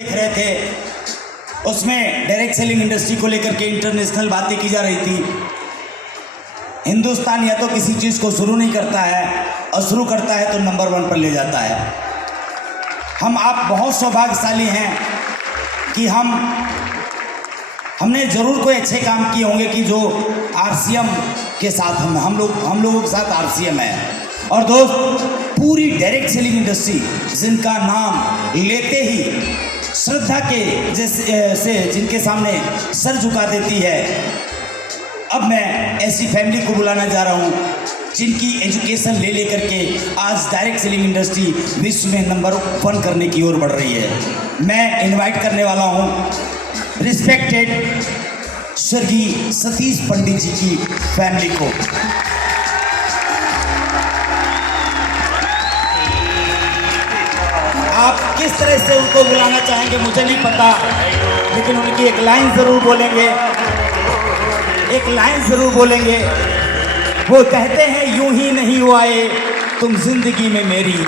देख रहे थे, उसमें डायरेक्ट सेलिंग इंडस्ट्री को लेकर के इंटरनेशनल बातें की जा रही थी। हिंदुस्तान या तो किसी चीज़ को शुरू नहीं करता है और शुरू करता है तो नंबर 1 पर ले जाता है। आप बहुत सौभाग्यशाली हैं कि हमने ज़रूर कोई अच्छे काम किए होंगे कि जो आरसीएम के साथ हम लोगों के साथ आरसीएम है। और दोस्त, पूरी डायरेक्ट सेलिंग इंडस्ट्री जिनका नाम लेते ही श्रद्धा के जैसे जिनके सामने सर झुका देती है, अब मैं ऐसी फैमिली को बुलाना जा रहा हूँ जिनकी एजुकेशन ले करके आज डायरेक्ट सेलिंग इंडस्ट्री विश्व में नंबर 1 करने की ओर बढ़ रही है। मैं इनवाइट करने वाला हूँ रिस्पेक्टेड स्वर्गीय सतीश पंडित जी की फैमिली को। आप किस तरह से उनको बुलाना चाहेंगे मुझे नहीं पता, लेकिन उनकी एक लाइन ज़रूर बोलेंगे। वो कहते हैं, यूं ही नहीं हो आए तुम जिंदगी में मेरी,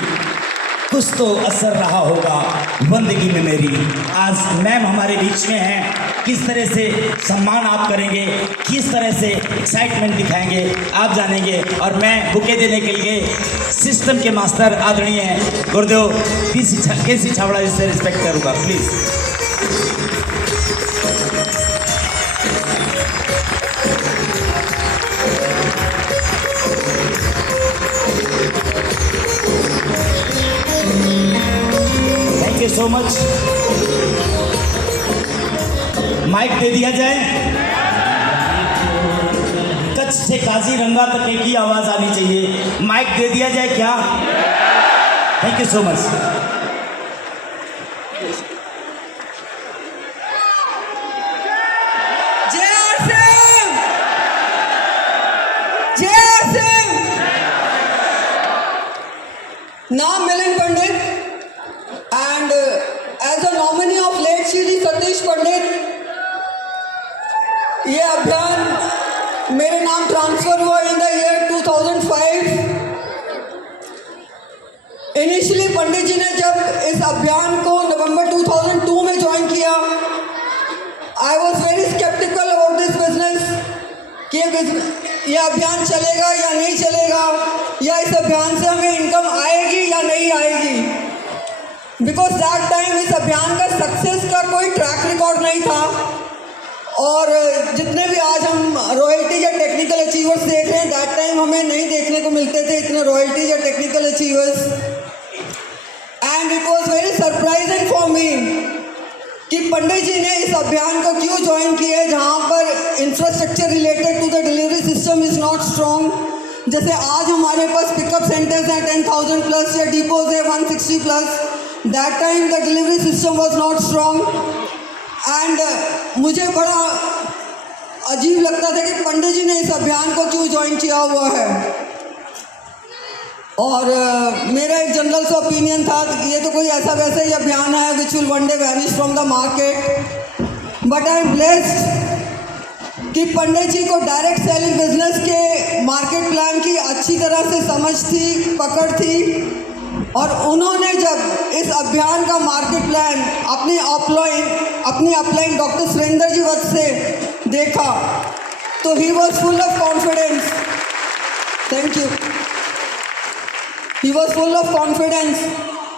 कुछ तो असर रहा होगा बंदगी में मेरी। आज मैम हमारे बीच में हैं, किस तरह से सम्मान आप करेंगे, किस तरह से एक्साइटमेंट दिखाएंगे आप जानेंगे। और मैं बुके देने के लिए सिस्टम के मास्टर आदरणीय गुरुदेव के.सी. छाबड़ा जी से रिस्पेक्ट करूँगा, please. Thank you so much. Mike दे दिया जाए। कच्छ से काजीरंगा तक एक ही आवाज आनी चाहिए। माइक दे दिया जाए क्या? Thank you so much. नाम मिलिंद पंडित and as a nominee of late Shri Satish Pandit, ये अभियान मेरे नाम ट्रांसफर हुआ इन द ईयर 2005। इनिशियली पंडित जी ने जब इस अभियान को नवंबर 2002 में ज्वाइन किया, I was very sceptical about this business कि ये अभियान चलेगा या नहीं चलेगा, या इस अभियान से हमें इनकम आएगी या नहीं आएगी। बिकॉज दैट टाइम इस अभियान का सक्सेस का कोई ट्रैक रिकॉर्ड नहीं था। और जितने भी आज हम रॉयल्टी या टेक्निकल अचीवर्स देख रहे हैं, दैट टाइम हमें नहीं देखने को मिलते थे इतने रॉयल्टी या technical achievers. And it was very surprising for me कि पंडित जी ने इस अभियान को क्यों ज्वाइन किया है जहाँ पर infrastructure related to the delivery system is not strong. जैसे आज हमारे पास पिकअप सेंटर्स हैं 10,000 प्लस या डिपोज है 160 plus. That time the delivery system was not strong. And मुझे बड़ा अजीब लगता था कि पंडित जी ने इस अभियान को क्यों ज्वाइन किया हुआ है। और मेरा एक जनरल सा ओपिनियन था कि ये तो कोई ऐसा वैसा ही अभियान है which will one day vanish from the market. But I am blessed कि पंडित जी को डायरेक्ट सेलिंग बिजनेस के मार्केट प्लान की अच्छी तरह से समझ थी, पकड़ थी। और उन्होंने जब इस अभियान का मार्केट प्लान अपनी अपलाइन डॉक्टर सुरेंद्र जी वक्त से देखा तो he was full of confidence. Thank you. He was full of confidence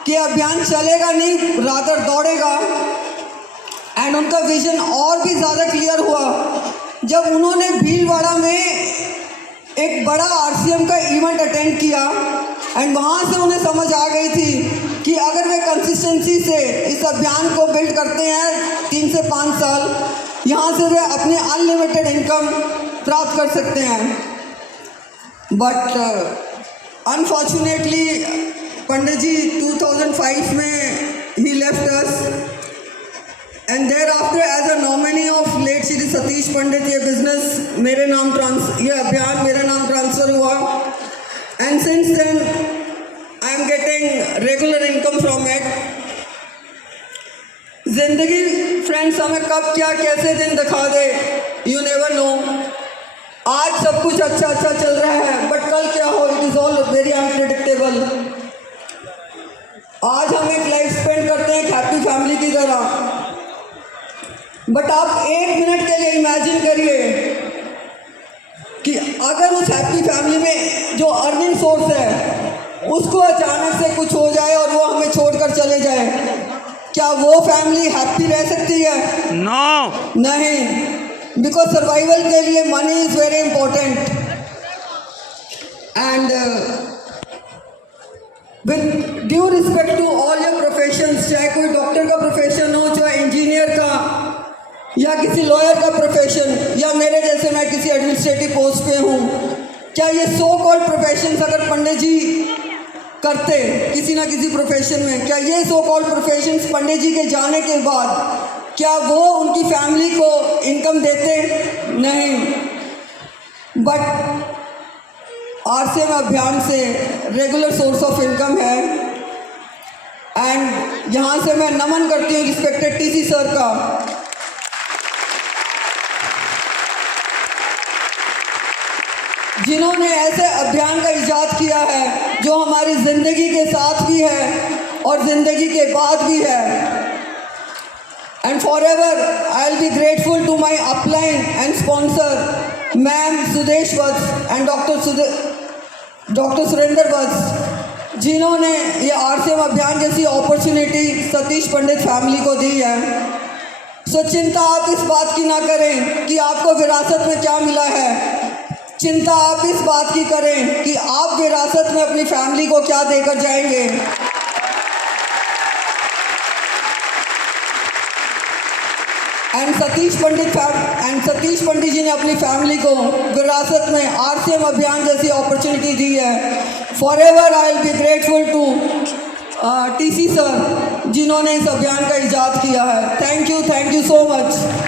कि अभियान चलेगा नहीं, रादर दौड़ेगा। एंड उनका विजन और भी ज़्यादा क्लियर हुआ जब उन्होंने भीलवाड़ा में एक बड़ा आरसीएम का इवेंट अटेंड किया। एंड वहाँ से उन्हें समझ आ गई थी कि अगर वे कंसिस्टेंसी से इस अभियान को बिल्ड करते हैं 3 से 5 साल, यहाँ से वे अपनी अनलिमिटेड इनकम प्राप्त कर सकते हैं। बट अनफॉर्चुनेटली पंडित जी 2005 में ही left us. And thereafter as a nominee of late Shri Satish Pandit ये अभियान मेरे नाम ट्रांसफ़र हुआ। And since then I am getting regular income from it. जिंदगी फ्रेंड्स हमें कब क्या कैसे दिन दिखा दे, यू नेवर नो। आज सब कुछ अच्छा चल रहा है, बट कल क्या हो, it is all very unpredictable. आज हम एक लाइफ स्पेंड करते हैं एक हैप्पी फैमिली की तरह। बट आप एक मिनट के लिए इमेजिन करिए कि अगर उस हैप्पी फैमिली में जो अर्निंग सोर्स है उसको अचानक से कुछ हो जाए और वो हमें छोड़कर चले जाए, क्या वो फैमिली हैप्पी रह सकती है? नो, नहीं, बिकॉज सर्वाइवल के लिए money is very important. And with due respect to all your professions, चाहे कोई डॉक्टर का प्रोफेशन हो, चाहे इंजीनियर का, या किसी लॉयर का प्रोफेशन, या मेरे जैसे मैं किसी एडमिनिस्ट्रेटिव पोस्ट पे हूँ, क्या ये सो कॉल्ड प्रोफेशंस अगर पंडित जी करते किसी ना किसी प्रोफेशन में, क्या ये सो कॉल्ड प्रोफेशंस पंडित जी के जाने के बाद क्या वो उनकी फैमिली को इनकम देते? नहीं। बट आरसीएम अभियान से रेगुलर सोर्स ऑफ इनकम है। एंड यहाँ से मैं नमन करती हूँ रिस्पेक्टेड टीसी सर का, जिन्होंने ऐसे अभियान का इजाद किया है जो हमारी ज़िंदगी के साथ भी है और ज़िंदगी के बाद भी है। And forever I will be grateful to my upline and sponsor ma'am Sudesh Vats and doctor Surendra Vats, जिन्होंने ये आरसीएम अभियान जैसी अपॉर्चुनिटी सतीश पंडित फैमिली को दी है। सो चिंता आप इस बात की ना करें कि आपको विरासत में क्या मिला है, चिंता आप इस बात की करें कि आप विरासत में अपनी फैमिली को क्या देकर जाएंगे। एंड सतीश पंडित जी ने अपनी फैमिली को विरासत में आरसीएम अभियान जैसी अपॉर्चुनिटी दी है। Forever I will be grateful to TC sir, जिन्होंने इस अभियान का इजाद किया है। Thank you so much.